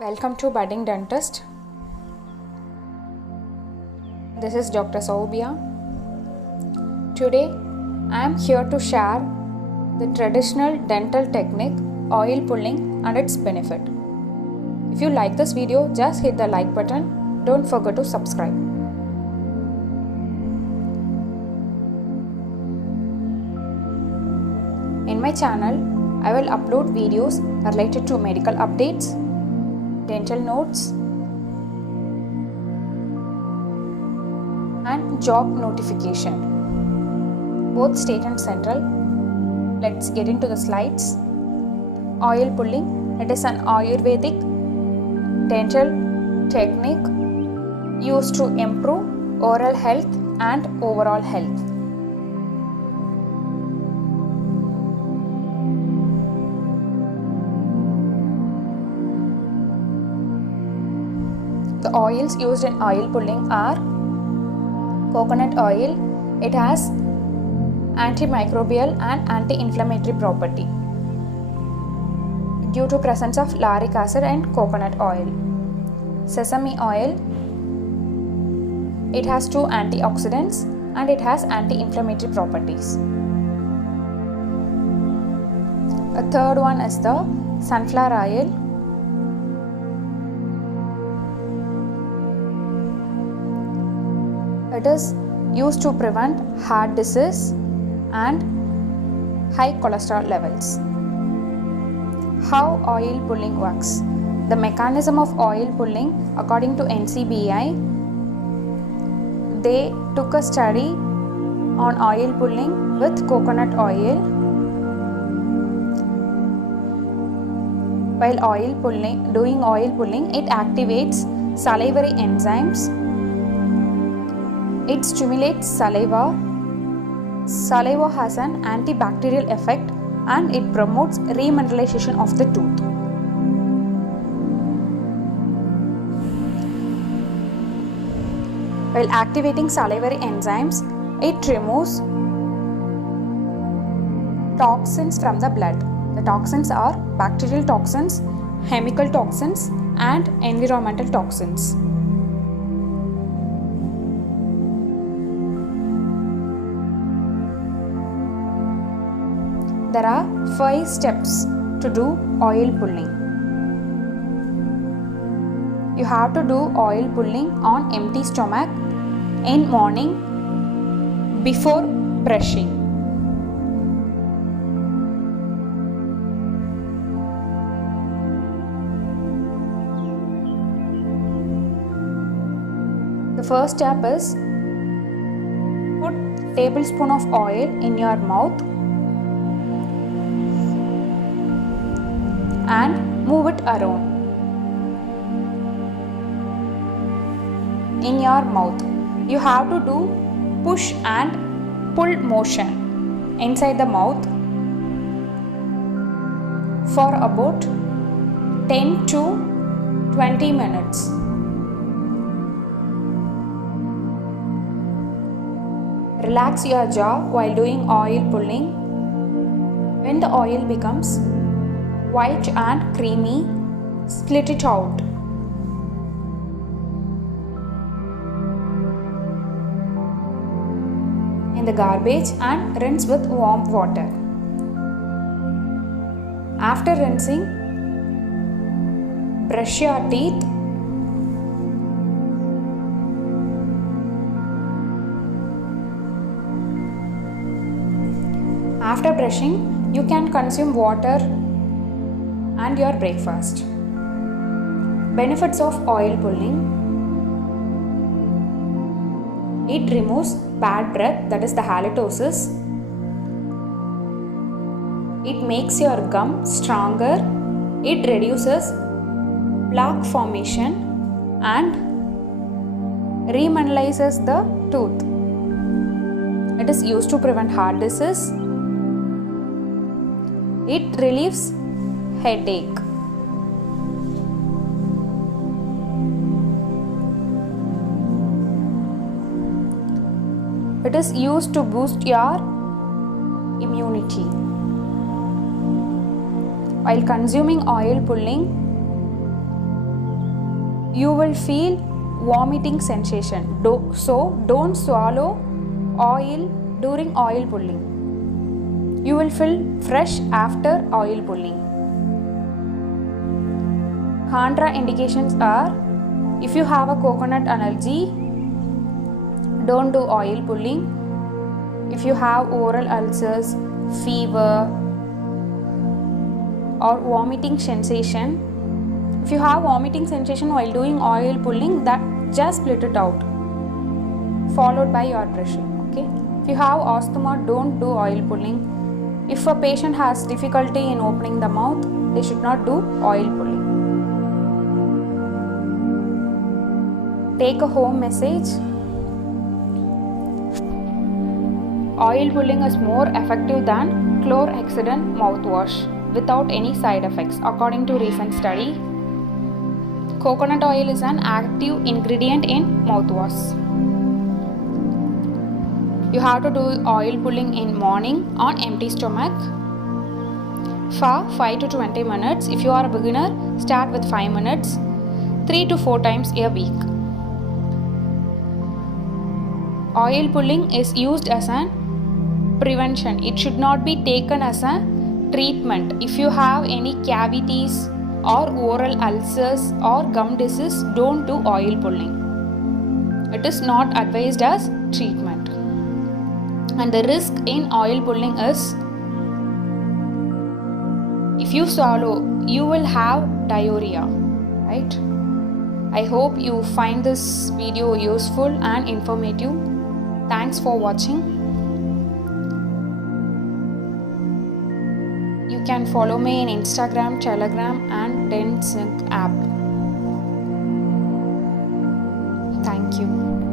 Welcome to Budding Dentist. This is Dr. Saubia. Today I am here to share the traditional dental technique oil pulling and its benefit. If you like this video, just hit the like button. Don't forget to subscribe. In my channel, I will upload videos related to medical updates, dental notes, and job notification, both state and central. Let's get into the slides. Oil pulling, it is an Ayurvedic dental technique used to improve oral health and overall health. The oils used in oil pulling are coconut oil. It has antimicrobial and anti-inflammatory property due to presence of lauric acid and coconut oil. Sesame oil, it has two antioxidants and it has anti-inflammatory properties. A third one is the sunflower oil. It is used to prevent heart disease and high cholesterol levels. How oil pulling works? The mechanism of oil pulling, according to NCBI, they took a study on oil pulling with coconut oil. While doing oil pulling, it activates salivary enzymes. It stimulates saliva. Saliva has an antibacterial effect and it promotes remineralization of the tooth. While activating salivary enzymes, it removes toxins from the blood. The toxins are bacterial toxins, chemical toxins, and environmental toxins. There are 5 steps to do oil pulling. You have to do oil pulling on empty stomach in morning before brushing. The first step is put tablespoon of oil in your mouth and move it around in your mouth. You have to do push and pull motion inside the mouth for about 10 to 20 minutes. Relax your jaw while doing oil pulling. When the oil becomes white and creamy, split it out. In the garbage and rinse with warm water. After rinsing, brush your teeth. After brushing, you can consume water and your breakfast. Benefits of oil pulling: it removes bad breath, that is the halitosis. It makes your gum stronger. It reduces plaque formation and remineralizes the tooth. It is used to prevent heart disease. It relieves headache. It is used to boost your immunity. While consuming oil pulling, you will feel vomiting sensation. So don't swallow oil during oil pulling. You will feel fresh after oil pulling. Contraindications are, if you have a coconut allergy, don't do oil pulling. If you have oral ulcers, fever, or vomiting sensation, if you have vomiting sensation while doing oil pulling, that just split it out, followed by your brushing. Okay. If you have asthma, don't do oil pulling. If a patient has difficulty in opening the mouth, they should not do oil pulling. Take a home message. Oil pulling is more effective than chlorhexidine mouthwash without any side effects, according to recent study. Coconut oil is an active ingredient in mouthwash. You have to do oil pulling in morning on empty stomach for 5 to 20 minutes. If you are a beginner, start with 5 minutes, 3 to 4 times a week. Oil pulling is used as a prevention. It should not be taken as a treatment. If you have any cavities or oral ulcers or gum disease, don't do oil pulling. It is not advised as treatment. And the risk in oil pulling is, if you swallow, you will have diarrhea, right? I hope you find this video useful and informative. Thanks for watching. You can follow me in Instagram, Telegram and DentSync app. Thank you.